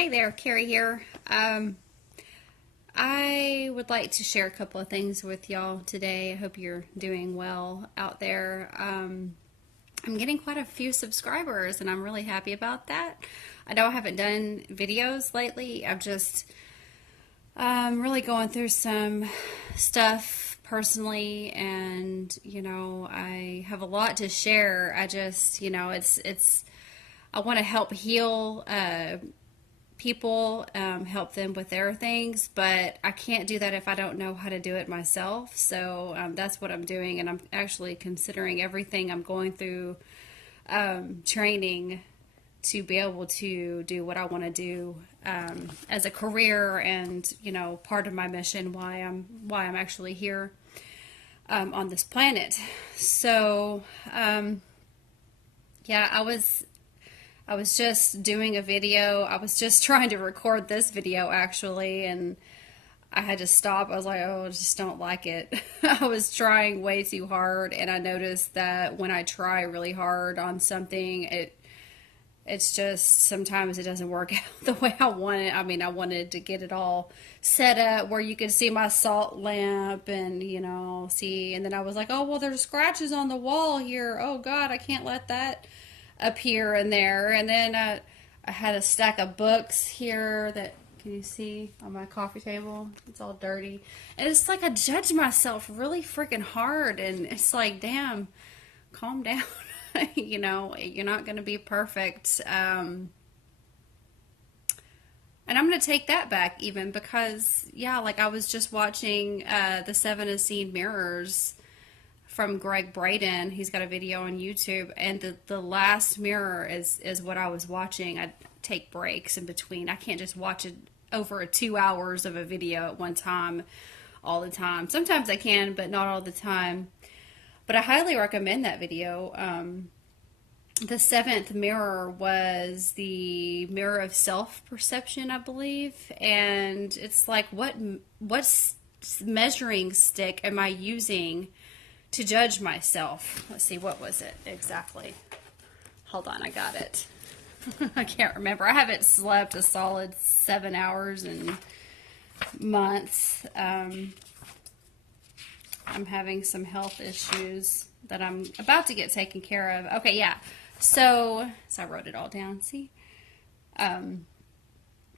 Hey there, Carrie here. I would like to share a couple of things with y'all today. I hope you're doing well out there. I'm getting quite a few subscribers, and I'm really happy about that. I know I haven't done videos lately. I'm just really going through some stuff personally, and I have a lot to share. I just, it's I want to help heal people, help them with their things, but I can't do that if I don't know how to do it myself. So that's what I'm doing, and I'm actually considering everything I'm going through training to be able to do what I want to do as a career, and part of my mission, why I'm actually here on this planet. So yeah, I was just doing a video. I was just trying to record this video actually, and I had to stop. I was like, oh, I just don't like it. I was trying way too hard, and I noticed that when I try really hard on something, it's just sometimes it doesn't work out the way I want it. I mean, I wanted to get it all set up where you could see my salt lamp and, see. And then I was like, oh, well, there's scratches on the wall here. Oh, God, I can't let that appear in there. And then I had a stack of books here that, can you see on my coffee table? It's all dirty. And it's like I judge myself really freaking hard. And it's like, damn, calm down. You're not going to be perfect. And I'm going to take that back even because, yeah, like I was just watching the 7 Unseen Mirrors from Greg Braden. He's got a video on YouTube, and the last mirror is what I was watching. I take breaks in between. I can't just watch it over 2 hours of a video at one time all the time. Sometimes I can, but not all the time. But I highly recommend that video. The seventh mirror was the mirror of self-perception, I believe. And it's like, what measuring stick am I using to judge myself? Let's see, what was it exactly? Hold on, I got it. I can't remember. I haven't slept a solid 7 hours in months. I'm having some health issues that I'm about to get taken care of. Okay, yeah. So I wrote it all down. See?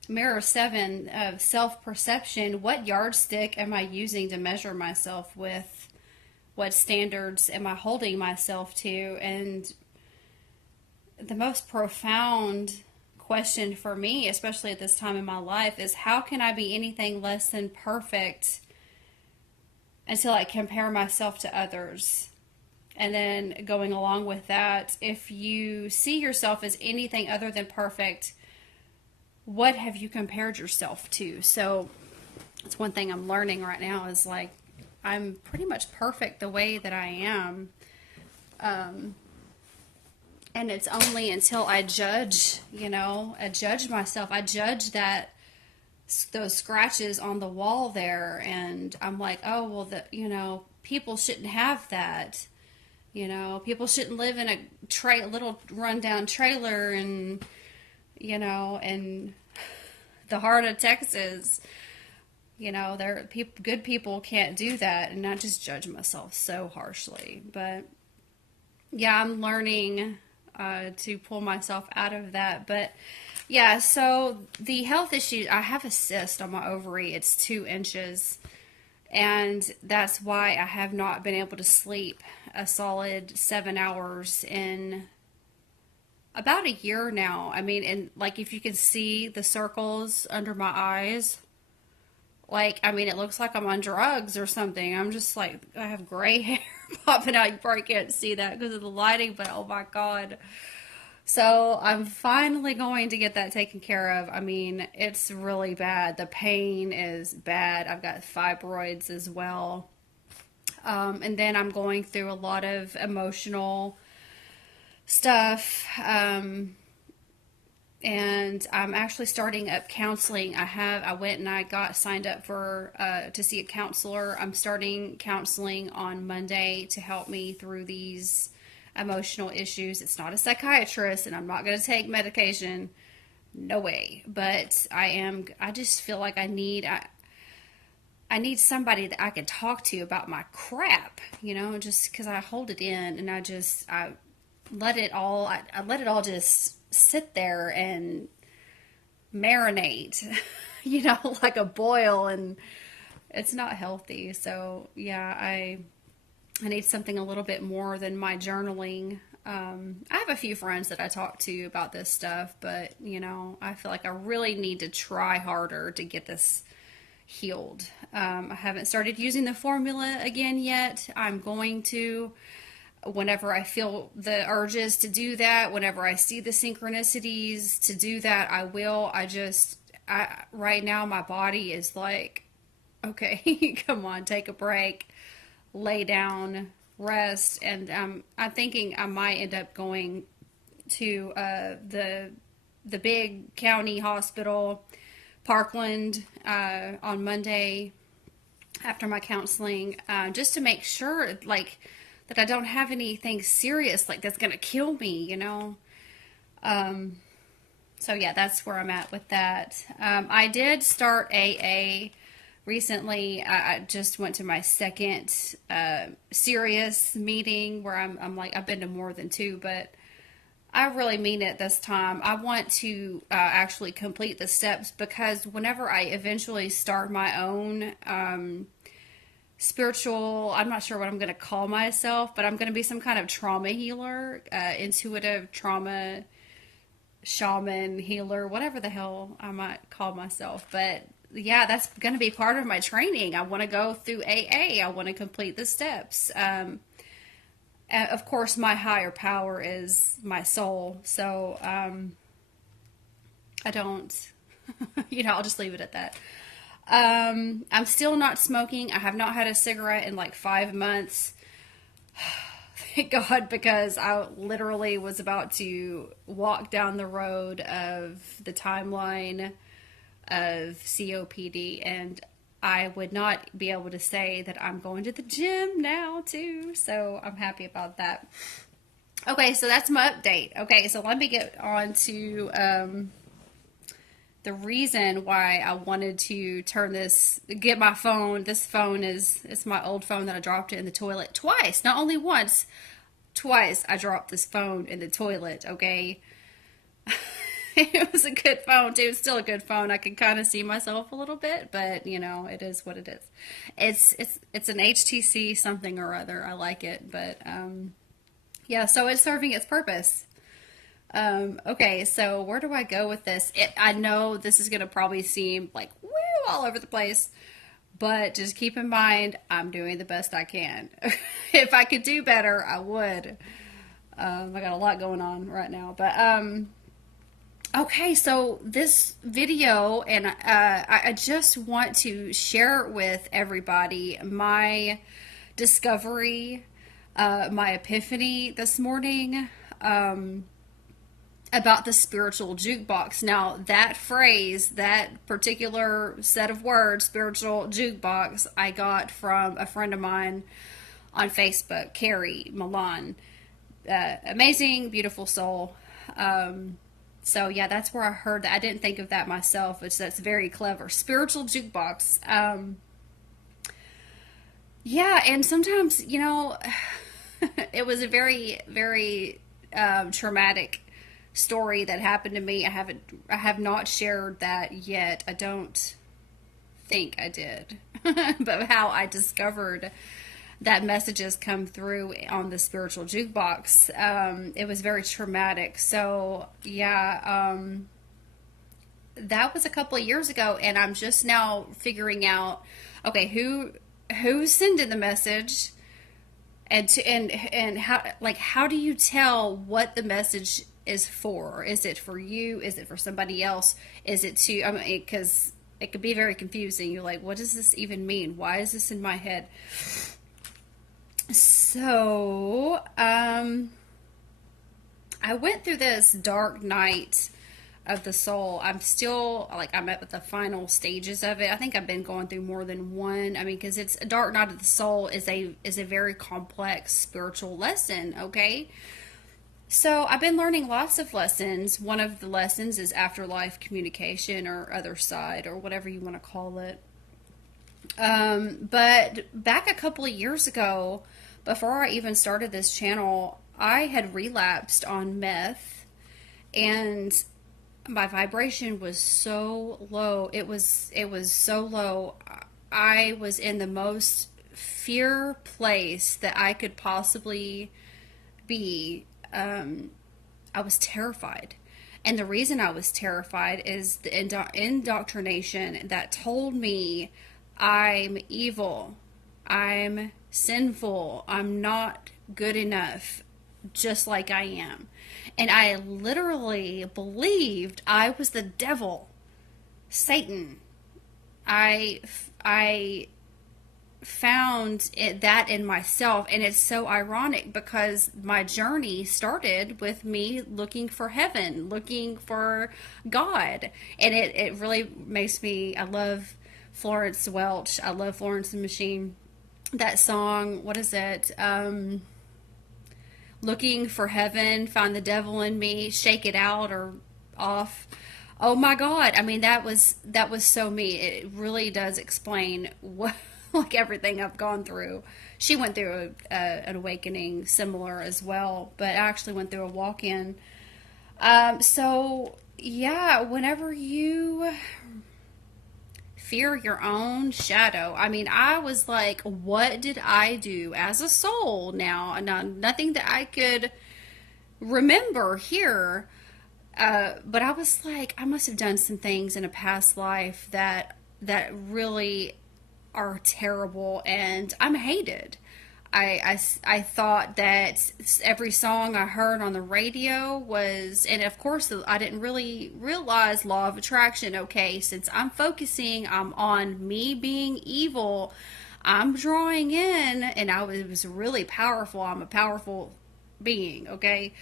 Mirror 7 of self-perception. What yardstick am I using to measure myself with? What standards am I holding myself to? And the most profound question for me, especially at this time in my life, is how can I be anything less than perfect until I compare myself to others? And then going along with that, if you see yourself as anything other than perfect, what have you compared yourself to? So that's one thing I'm learning right now is like, I'm pretty much perfect the way that I am. And it's only until I judge, I judge myself. I judge those scratches on the wall there, and I'm like, oh, well, people shouldn't have that. People shouldn't live in a little rundown trailer and, in the heart of Texas. Good people can't do that, and I just judge myself so harshly. But yeah, I'm learning to pull myself out of that. But yeah, so the health issues, I have a cyst on my ovary. It's 2 inches, and that's why I have not been able to sleep a solid 7 hours in about a year now. I mean, and like if you can see the circles under my eyes, like, I mean, it looks like I'm on drugs or something. I'm just like, I have gray hair popping out. You probably can't see that because of the lighting, but oh my God. So I'm finally going to get that taken care of. I mean, it's really bad. The pain is bad. I've got fibroids as well. And then I'm going through a lot of emotional stuff. And I'm actually starting up counseling. I went and I got signed up for to see a counselor. I'm starting counseling on Monday to help me through these emotional issues. It's not a psychiatrist, and I'm not going to take medication. no way. But I just feel like I need somebody that I can talk to about my crap, just because I hold it in and I let it all, I let it all just sit there and marinate, like a boil, and it's not healthy. So yeah, I need something a little bit more than my journaling. I have a few friends that I talk to about this stuff, but I feel like I really need to try harder to get this healed. I haven't started using the formula again yet. I'm going to, whenever I feel the urges to do that, whenever I see the synchronicities to do that, I will. Right now my body is like, okay, come on, take a break, lay down, rest, and I'm thinking I might end up going to the big county hospital, Parkland, on Monday after my counseling, just to make sure, like, that I don't have anything serious, like, that's gonna kill me. So yeah, that's where I'm at with that. I did start AA recently. I just went to my second serious meeting where I'm like, I've been to more than two, but I really mean it this time. I want to actually complete the steps, because whenever I eventually start my own spiritual, I'm not sure what I'm going to call myself, but I'm going to be some kind of trauma healer, intuitive trauma shaman healer, whatever the hell I might call myself. But yeah, that's going to be part of my training. I want to go through AA. I want to complete the steps. Of course, my higher power is my soul. So, I don't, I'll just leave it at that. I'm still not smoking. I have not had a cigarette in like 5 months. Thank God, because I literally was about to walk down the road of the timeline of COPD, and I would not be able to say that I'm going to the gym now too. So I'm happy about that. Okay, so that's my update. Okay, so let me get on to the reason why I wanted to get my phone. This phone it's my old phone that I dropped it in the toilet twice, not only once, twice I dropped this phone in the toilet, okay? It was a good phone too. It's still a good phone. I can kind of see myself a little bit, but it is what it is. It's an HTC something or other. I like it, but yeah, so it's serving its purpose. Okay, so where do I go with this? I know this is gonna probably seem like woo all over the place, but just keep in mind I'm doing the best I can. If I could do better, I would. I got a lot going on right now, but okay, so this video, and I just want to share with everybody my discovery, my epiphany this morning about the spiritual jukebox. Now, that phrase, that particular set of words, spiritual jukebox, I got from a friend of mine on Facebook, Carrie Milan. Amazing, beautiful soul. So yeah, that's where I heard that. I didn't think of that myself, which that's very clever. Spiritual jukebox. Yeah, and sometimes, it was a very, very traumatic story that happened to me. I have not shared that yet. I don't think I did. But how I discovered that messages come through on the spiritual jukebox. It was very traumatic. So yeah, that was a couple of years ago, and I'm just now figuring out, okay, who's sending the message, and how do you tell what the message is for? Is it for you? Is it for somebody else? Is it to, because it could be very confusing. You're like, what does this even mean? Why is this in my head? So, I went through this dark night of the soul. I'm still, I'm at the final stages of it. I think I've been going through more than one. Because it's a dark night of the soul is a very complex spiritual lesson, okay? So I've been learning lots of lessons. One of the lessons is afterlife communication or other side or whatever you want to call it. But back a couple of years ago, before I even started this channel, I had relapsed on meth, and my vibration was so low. It was so low. I was in the most fear place that I could possibly be. I was terrified. And the reason I was terrified is the indoctrination that told me I'm evil, I'm sinful, I'm not good enough, just like I am. And I literally believed I was the devil, Satan. I found that in myself, and it's so ironic because my journey started with me looking for heaven, looking for God, and it really makes me, I love Florence Welch, I love Florence and the Machine, that song, what is it, looking for heaven, find the devil in me, shake it out or off. Oh my God, I mean that was so me. It really does explain what like everything I've gone through. She went through an awakening similar as well, but I actually went through a walk-in. So yeah, whenever you fear your own shadow, I mean, I was like, what did I do as a soul now? Nothing that I could remember here. But I was like, I must have done some things in a past life that really are terrible, and I'm hated. I thought that every song I heard on the radio was, and of course I didn't really realize law of attraction. Okay, since I'm on me being evil, I'm drawing in, and it was really powerful. I'm a powerful being, okay?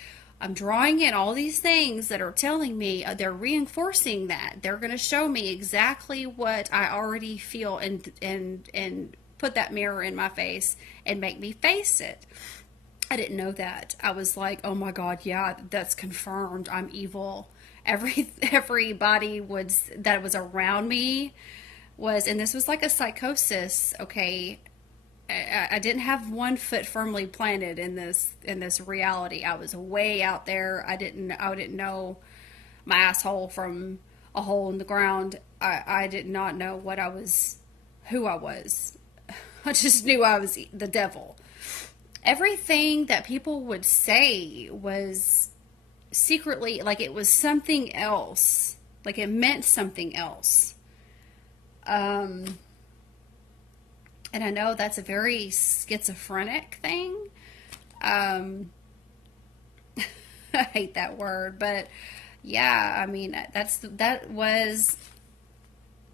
I'm drawing in all these things that are telling me, they're reinforcing that. They're going to show me exactly what I already feel, and put that mirror in my face and make me face it. I didn't know that. I was like, oh my God, yeah, that's confirmed. I'm evil. Everybody that was around me and this was like a psychosis, okay? I didn't have one foot firmly planted in this reality. I was way out there. I didn't know my asshole from a hole in the ground. I did not know who I was. I just knew I was the devil. Everything that people would say was secretly, like, it was something else. Like, it meant something else. And I know that's a very schizophrenic thing. I hate that word, but yeah, I mean, that was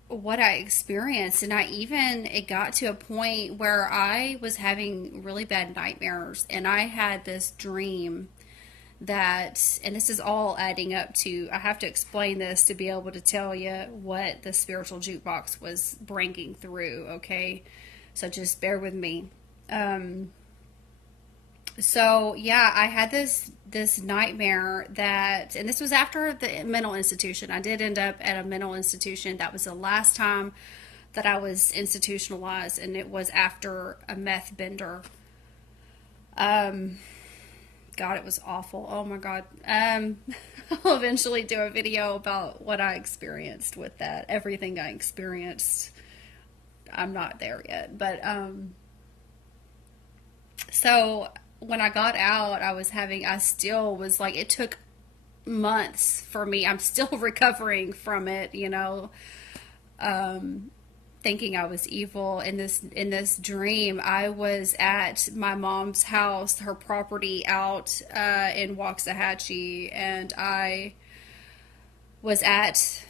what I experienced. And it got to a point where I was having really bad nightmares, and I had this dream and this is all adding up to, I have to explain this to be able to tell you what the spiritual jukebox was bringing through, okay? So just bear with me. So yeah, I had this nightmare and this was after the mental institution. I did end up at a mental institution. That was the last time that I was institutionalized, and it was after a meth bender. God, it was awful. Oh my God. I'll eventually do a video about what I experienced with that. Everything I experienced. I'm not there yet, but so when I got out, I still was like, it took months for me. I'm still recovering from it, thinking I was evil. In this dream, I was at my mom's house, her property out in Waxahachie, and I was at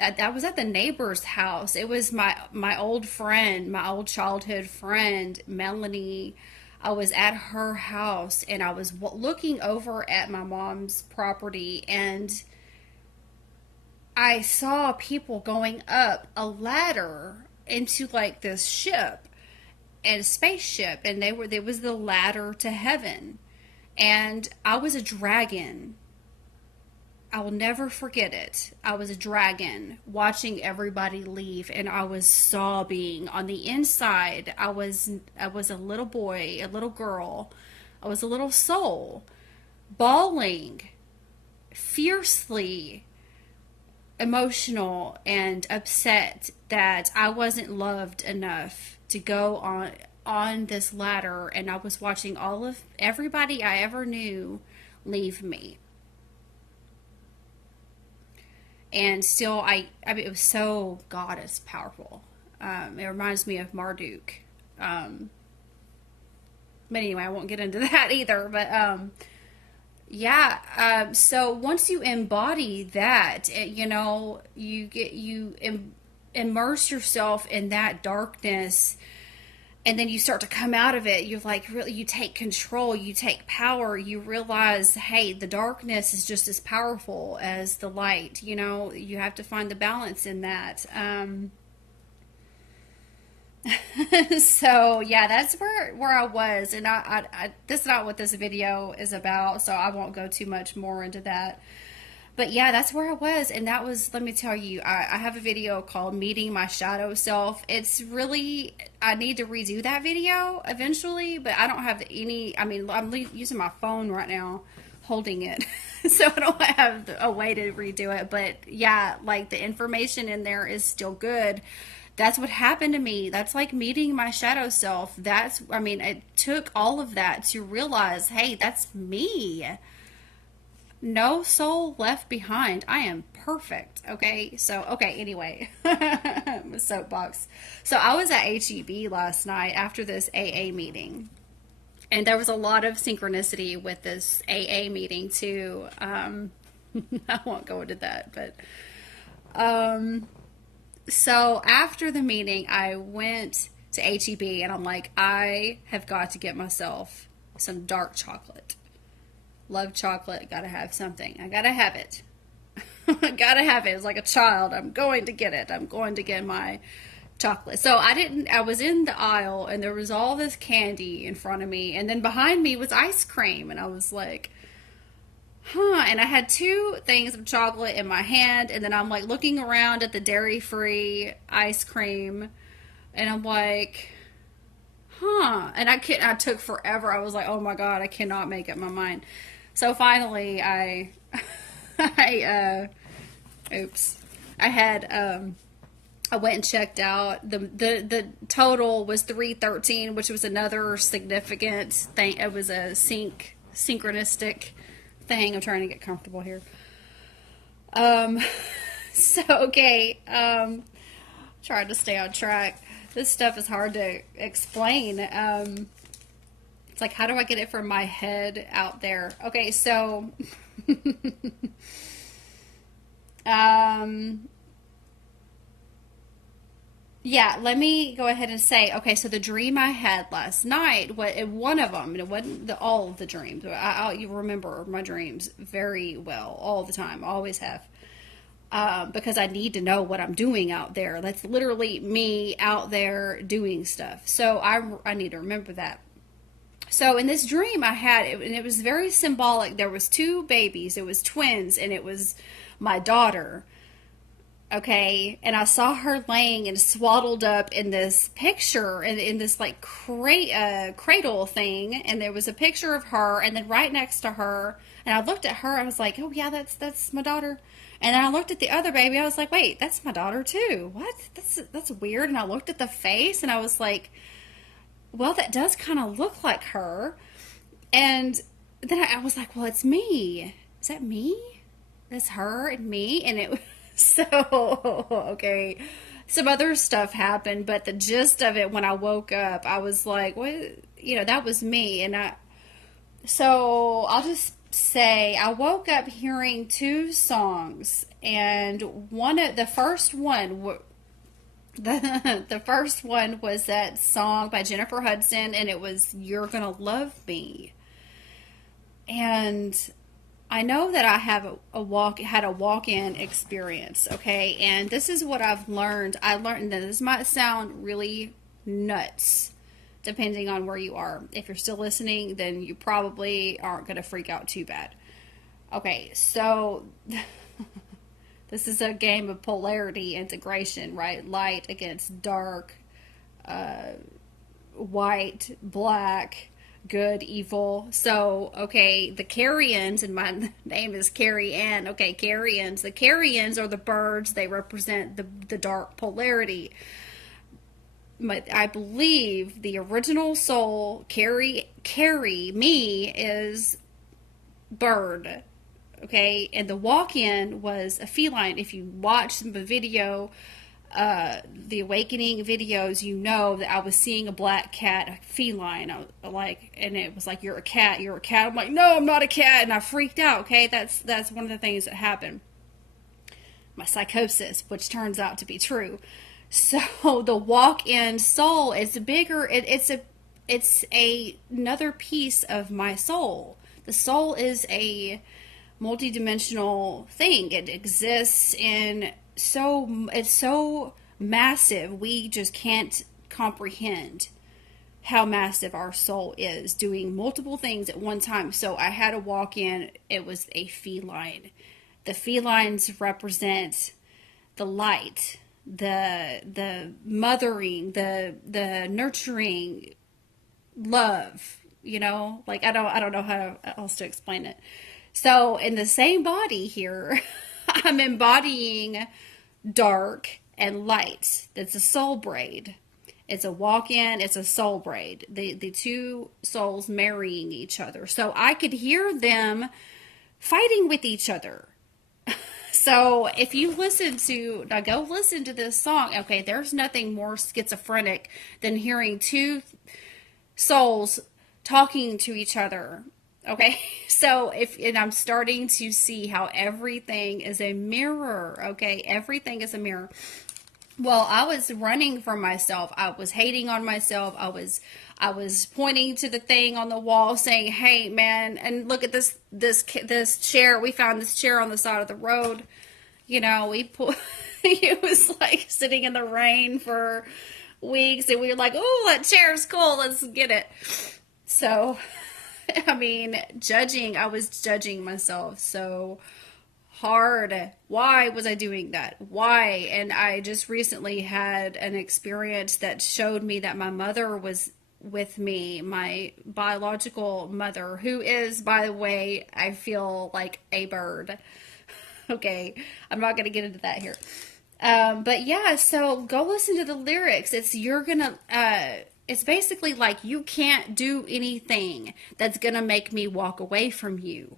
the neighbor's house. It was my old friend, my old childhood friend, Melanie. I was at her house, and I was looking over at my mom's property, and I saw people going up a ladder into like this ship, and a spaceship, and there was the ladder to heaven. And I was a dragon. I will never forget it. I was a dragon watching everybody leave, and I was sobbing on the inside. I was a little boy, a little girl. I was a little soul, bawling, fiercely emotional and upset that I wasn't loved enough to go on this ladder, and I was watching all of everybody I ever knew leave me. And still, I mean, it was so, God, it's powerful. It reminds me of Marduk. But anyway, I won't get into that either. But yeah, so once you embody that, immerse yourself in that darkness, and then you start to come out of it. You're like, really, you take control, you take power, you realize, hey, the darkness is just as powerful as the light. You have to find the balance in that. So yeah, that's where I was, and this is not what this video is about, so I won't go too much more into that. But yeah, that's where I was, and that was, let me tell you, I have a video called Meeting My Shadow Self. It's really, I need to redo that video eventually, but I don't have any, I mean, I'm using my phone right now, holding it, so I don't have a way to redo it. But yeah, like, the information in there is still good. That's what happened to me. That's like meeting my shadow self. I mean, it took all of that to realize, hey, that's me. No soul left behind. I am perfect. Okay. So, okay. Anyway, soapbox. So I was at HEB last night after this AA meeting, and there was a lot of synchronicity with this AA meeting too. I won't go into that, but, so after the meeting, I went to HEB, and I'm like, I have got to get myself some dark chocolate. Love chocolate. Gotta have something. I gotta have it. I gotta have it. It's like a child. I'm going to get it. I'm going to get my chocolate. So I was in the aisle, and there was all this candy in front of me, and then behind me was ice cream, and I was like, and I had 2 things of chocolate in my hand, and then I'm like looking around at the dairy-free ice cream, and I'm like, and I took forever. I was like, oh my God, I cannot make up my mind. So finally oops, I went and checked out. The total was 313, which was another significant thing. It was a synchronistic thing. I'm trying to get comfortable here. So okay, trying to stay on track. This stuff is hard to explain. It's like, how do I get it from my head out there? Okay, so yeah, let me go ahead and say, okay, so the dream I had last night, one of them, it wasn't all of the dreams. You remember my dreams very well all the time, always have, because I need to know what I'm doing out there. That's literally me out there doing stuff. So I need to remember that. So in this dream I had, and it was very symbolic. There was 2 babies. It was twins, and it was my daughter. Okay, and I saw her laying and swaddled up in this picture, in this like cradle thing, and there was a picture of her, and then right next to her, and I looked at her, I was like, oh yeah, that's my daughter. And then I looked at the other baby, I was like, wait, that's my daughter too. What? That's weird. And I looked at the face, and I was like, well, that does kind of look like her. And then I was like, well, it's me. Is that me? That's her and me. And it was so, okay. Some other stuff happened, but the gist of it, when I woke up, I was like, what? That was me. And so I'll just say I woke up hearing 2 songs, and the first one was that song by Jennifer Hudson, and it was You're Gonna Love Me. And I know that I have had a walk-in experience, okay? And this is what I've learned. I learned that this might sound really nuts, depending on where you are. If you're still listening, then you probably aren't going to freak out too bad. Okay, so this is a game of polarity integration, right? Light against dark, white, black, good, evil. So, okay, the Carrions, and my name is Carrie Ann. Okay, Carrions. The Carrions are the birds. They represent the dark polarity. But I believe the original soul, Carrie, me, is bird. Okay, and the walk-in was a feline. If you watch the video, the awakening videos, you know that I was seeing a black cat, a feline. And it was like, you're a cat, you're a cat. I'm like, no, I'm not a cat, and I freaked out. Okay, that's one of the things that happened. My psychosis, which turns out to be true. So the walk-in soul is bigger. It's another piece of my soul. The soul is a multidimensional thing. It exists it's so massive. We just can't comprehend how massive our soul is, doing multiple things at one time. So I had a walk-in. It was a feline. The felines represent the light, the mothering, the nurturing, love. Like I don't know how else to explain it. So in the same body here, I'm embodying dark and light. It's a soul braid. It's a walk-in. It's a soul braid. The two souls marrying each other. So I could hear them fighting with each other. So if you go listen to this song. Okay, there's nothing more schizophrenic than hearing two souls talking to each other. Okay, so and I'm starting to see how everything is a mirror. Okay, everything is a mirror. Well, I was running from myself. I was hating on myself. I was pointing to the thing on the wall, saying, "Hey, man, and look at this chair. We found this chair on the side of the road. It was like sitting in the rain for weeks, and we were like, oh, that chair's cool. Let's get it." So, I mean, I was judging myself so hard. Why was I doing that? Why? And I just recently had an experience that showed me that my mother was with me, my biological mother, who is, by the way, I feel like a bird. Okay, I'm not going to get into that here. But yeah, so go listen to the lyrics. It's basically like, you can't do anything that's going to make me walk away from you.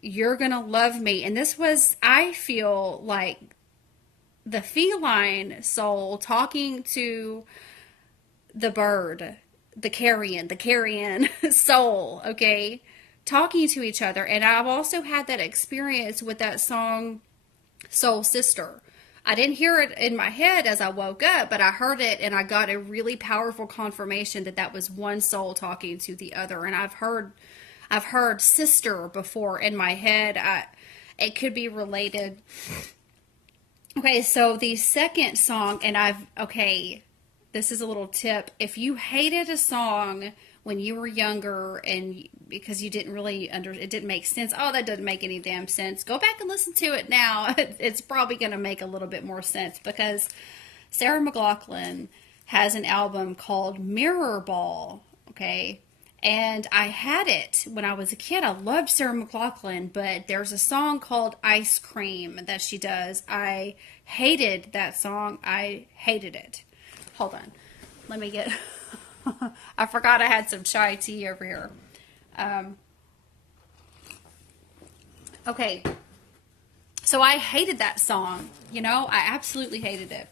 You're going to love me. And this was, I feel like, the feline soul talking to the bird, the carrion soul, okay, talking to each other. And I've also had that experience with that song, Soul Sister. I didn't hear it in my head as I woke up, but I heard it, and I got a really powerful confirmation that was one soul talking to the other. And I've heard sister before in my head. It could be related. Okay, so the second song, this is a little tip. If you hated a song when you were younger and because you didn't really it didn't make sense. Oh, that doesn't make any damn sense. Go back and listen to it now. It's probably going to make a little bit more sense, because Sarah McLachlan has an album called Mirror Ball. Okay. And I had it when I was a kid. I loved Sarah McLachlan, but there's a song called Ice Cream that she does. I hated that song. I hated it. Hold on. Let me get... I forgot I had some chai tea over here. Okay. So I hated that song. I absolutely hated it.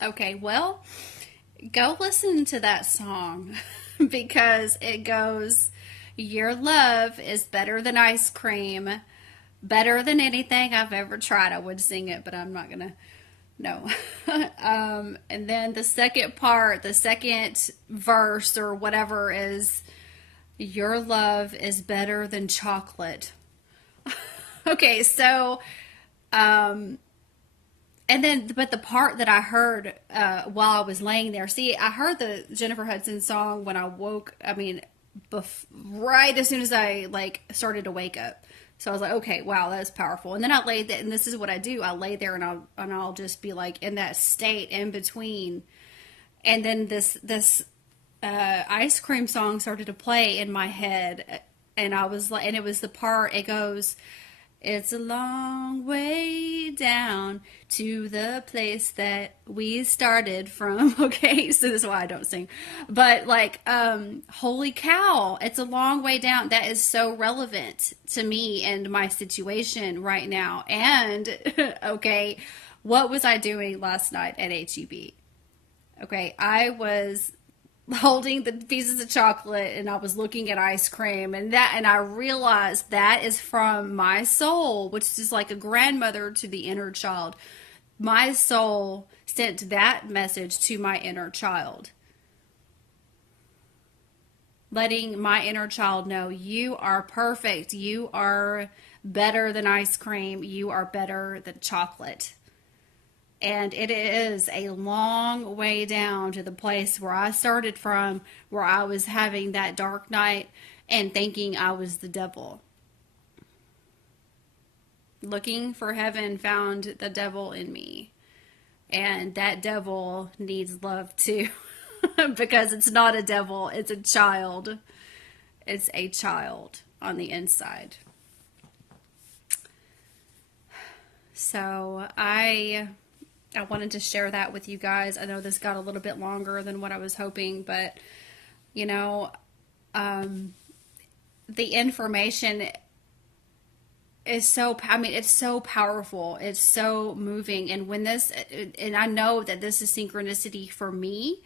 Okay, well, go listen to that song because it goes, your love is better than ice cream, better than anything I've ever tried. I would sing it, but I'm not going to. No. And then the second part, the second verse or whatever is, your love is better than chocolate. Okay, so And then, but the part that I heard while I was laying there, see, I heard the Jennifer Hudson song when I woke. I mean, right as soon as I like started to wake up. So I was like, okay, wow, that's powerful. And then I laid there, and this is what I do: I lay there and I'll just be like in that state in between. And then this ice cream song started to play in my head, and I was like, and it was the part it goes. It's a long way down to the place that we started from. Okay, so this is why I don't sing. But like, holy cow, it's a long way down. That is so relevant to me and my situation right now. And okay, what was I doing last night at HEB? Okay, I was holding the pieces of chocolate and I was looking at ice cream and I realized that is from my soul, which is like a grandmother to the inner child. My soul sent that message to my inner child, letting my inner child know you are perfect, you are better than ice cream, you are better than chocolate. And it is a long way down to the place where I started from, where I was having that dark night and thinking I was the devil. Looking for heaven found the devil in me. And that devil needs love too. Because it's not a devil, it's a child. It's a child on the inside. So I wanted to share that with you guys. I know this got a little bit longer than what I was hoping, but you know, the information is so, I mean, it's so powerful. It's so moving. And when this, and I know that this is synchronicity for me.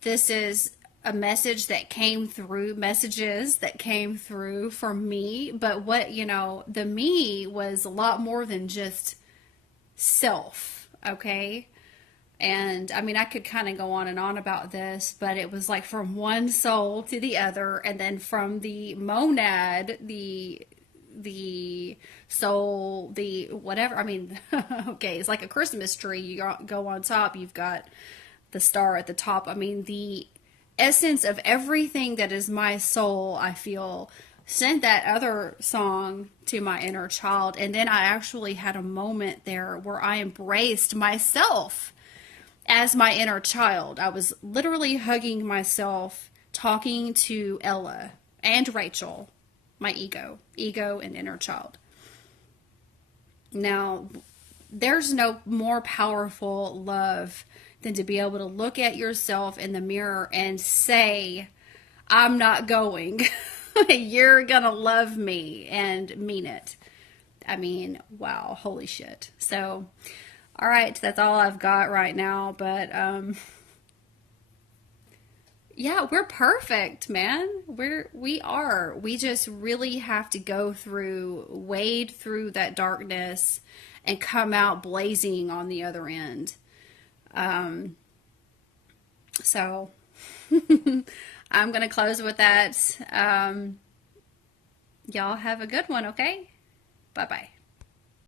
This is a messages that came through for me. But what, you know, the me was a lot more than just self. Okay. And I mean, I could kind of go on and on about this, but it was like from one soul to the other, and then from the monad, the soul, the whatever. I mean, okay, it's like a Christmas tree. You go on top, you've got the star at the top. I mean, the essence of everything that is my soul, I feel, sent that other song to my inner child. And then I actually had a moment there where I embraced myself as my inner child. I was literally hugging myself, talking to Ella and Rachel, my ego and inner child. Now, there's no more powerful love than to be able to look at yourself in the mirror and say, I'm not going. You're gonna love me, and mean it. I mean, wow, holy shit. So, all right, that's all I've got right now. But yeah, we're perfect, man. We are. We just really have to wade through that darkness, and come out blazing on the other end. So. I'm going to close with that. Y'all have a good one, okay? Bye-bye.